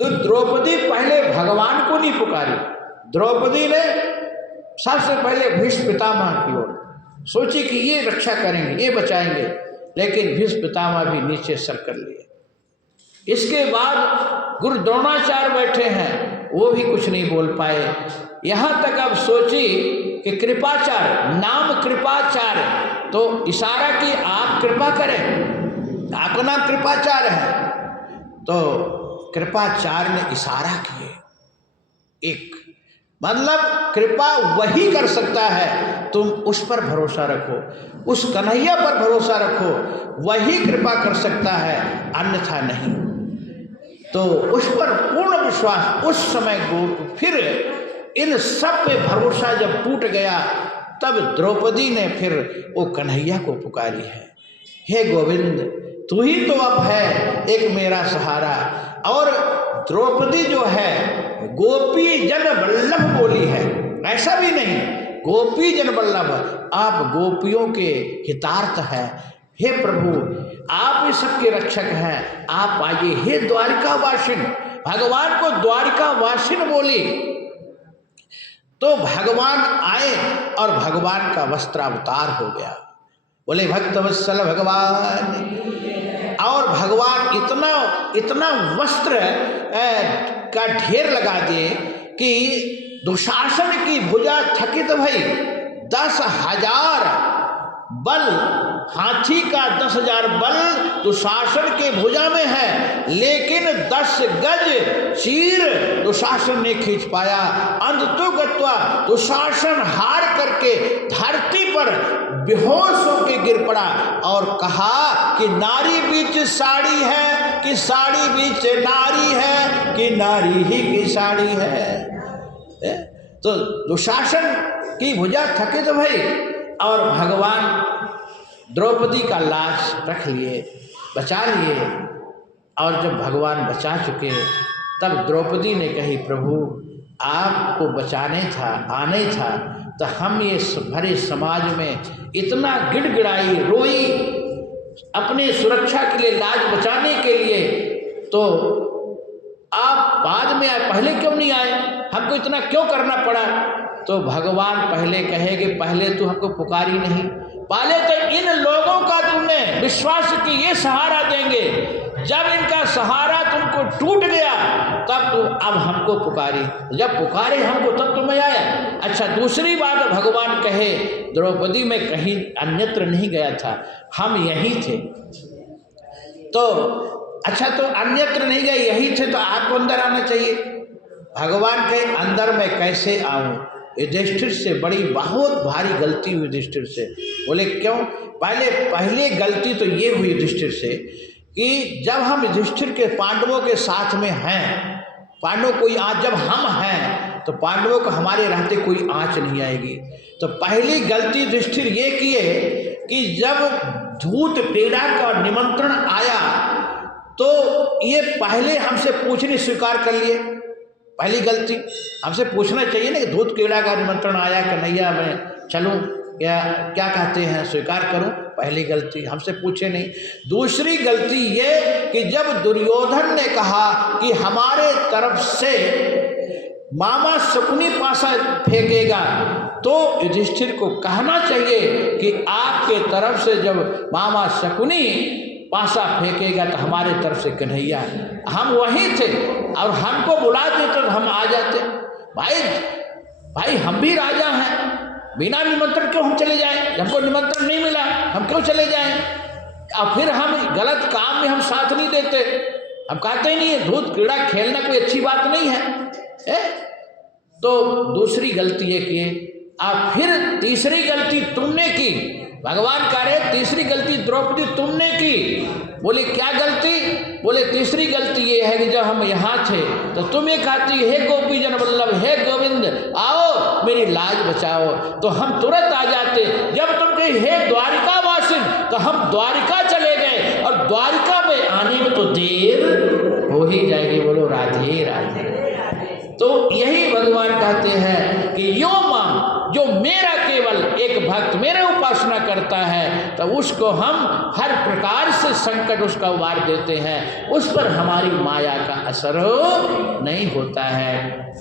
तो द्रौपदी पहले भगवान को नहीं पुकारी, द्रौपदी ने सबसे पहले भीष्म पितामह की ओर सोची कि ये रक्षा करेंगे, ये बचाएंगे, लेकिन भीष्म पितामह भी नीचे सर कर लिए। इसके बाद गुरु द्रोणाचार्य बैठे हैं, वो भी कुछ नहीं बोल पाए। यहाँ तक अब सोची कि कृपाचार्य, नाम कृपाचार्य, तो इशारा कि आप कृपा करें, आपका नाम कृपाचार्य है। तो कृपाचार्य ने इशारा किए, एक मतलब कृपा वही कर सकता है, तुम उस पर भरोसा रखो, उस कन्हैया पर भरोसा रखो, वही कृपा कर सकता है, अन्यथा नहीं। तो उस पर पूर्ण विश्वास उस समय फिर इन सब पे भरोसा जब टूट गया, तब द्रौपदी ने फिर वो कन्हैया को पुकारी है, हे गोविंद तू ही तो अब है एक मेरा सहारा। और द्रौपदी जो है गोपी जन वल्लभ बोली है, ऐसा भी नहीं, गोपी जन वल्लभ, आप गोपियों के हितार्थ हैं, हे प्रभु आप ही सबके रक्षक हैं, आप आइए, हे द्वारिका वासिन, भगवान को द्वारिका वासिन बोली। तो भगवान आए और भगवान का वस्त्रावतार हो गया, बोले भक्तवत्सल भगवान। और भगवान इतना वस्त्र का ढेर लगा दिए कि दुशासन की भुजा थकित भई, 10,000 बल, हाथी का 10,000 बल दुशासन के भुजा में है, लेकिन 10 गज चीर दुशासन ने खींच पाया। अंततो गत्वा दुशासन हार करके धरती पर बेहोश होकर गिर पड़ा और कहा कि नारी बीच साड़ी है कि साड़ी बीच नारी है कि नारी ही की साड़ी है। तो दुशासन की भुजा थके तो भाई, और भगवान द्रौपदी का लाश रख लिए, बचा लिए। और जब भगवान बचा चुके, तब द्रौपदी ने कही प्रभु आपको बचाने था, आने था, तो हम ये भरे समाज में इतना गिड़गिड़ाई, रोई अपने सुरक्षा के लिए, लाज बचाने के लिए, तो आप बाद में आए, पहले क्यों नहीं आए, हमको इतना क्यों करना पड़ा। तो भगवान पहले कहे कि पहले तो हमको पुकारी नहीं, पहले तो इन लोगों का तुमने विश्वास कि ये सहारा देंगे, जब इनका सहारा तुमको टूट गया तब तुम अब हमको पुकारी, जब पुकारे हमको तब तुम्हें आया। अच्छा, दूसरी बात भगवान कहे द्रौपदी में कहीं अन्यत्र नहीं गया था, हम यहीं थे। तो अच्छा, तो अन्यत्र नहीं गए, यही थे, तो आपको अंदर आना चाहिए। भगवान कहे अंदर मैं कैसे आऊं, युधिष्ठिर से बड़ी बहुत भारी गलती हुई युधिष्ठिर से। बोले क्यों, पहले गलती तो ये हुई युधिष्ठिर से कि जब हम युधिष्ठिर के पांडवों के साथ में हैं, पांडवों कोई आँच, जब हम हैं तो पांडवों को हमारे रहते कोई आँच नहीं आएगी। तो पहली गलती युधिष्ठिर ये किए कि जब धूत क्रीड़ा का निमंत्रण आया तो ये पहले हमसे पूछने स्वीकार कर लिए। पहली गलती, हमसे पूछना चाहिए ना कि धूत क्रीड़ा का निमंत्रण आया, कन्हैया मैं चलूं, क्या कहते हैं, स्वीकार करूं। पहली गलती, हमसे पूछे नहीं। दूसरी गलती ये कि जब दुर्योधन ने कहा कि हमारे तरफ से मामा शकुनी पासा फेंकेगा, तो युधिष्ठिर को कहना चाहिए कि आपके तरफ से जब मामा शकुनी पासा फेंकेगा तो हमारे तरफ से कन्हैया, हम वहीं थे और हमको बुला देते तो हम आ जाते। भाई हम भी राजा हैं, बिना निमंत्रण क्यों हम चले जाएं, हमको निमंत्रण नहीं मिला हम क्यों चले जाएं। और फिर हम गलत काम में हम साथ नहीं देते, हम कहते ही नहीं है धूत क्रीड़ा खेलना कोई अच्छी बात नहीं है। तो दूसरी गलती ये की। और फिर तीसरी गलती तुमने की, भगवान कह रहे तीसरी गलती द्रौपदी तुमने की। बोले क्या गलती, बोले तीसरी गलती ये है कि जब हम यहाँ थे तो तुम ये कहती हे गोपी जन वल्लभ, हे गोविंद आओ मेरी लाज बचाओ, तो हम तुरंत आ जाते। जब तुम कही हे द्वारिका वासिन, तो हम द्वारिका चले गए, और द्वारिका में आने में तो देर हो ही जाएगी। बोलो राधे राधे। तो यही भगवान कहते हैं कि यो माम जो मेरा केवल एक भक्त मेरा उपासना करता है तो उसको हम हर प्रकार से संकट उसका उबार देते हैं, उस पर हमारी माया का असर नहीं होता है।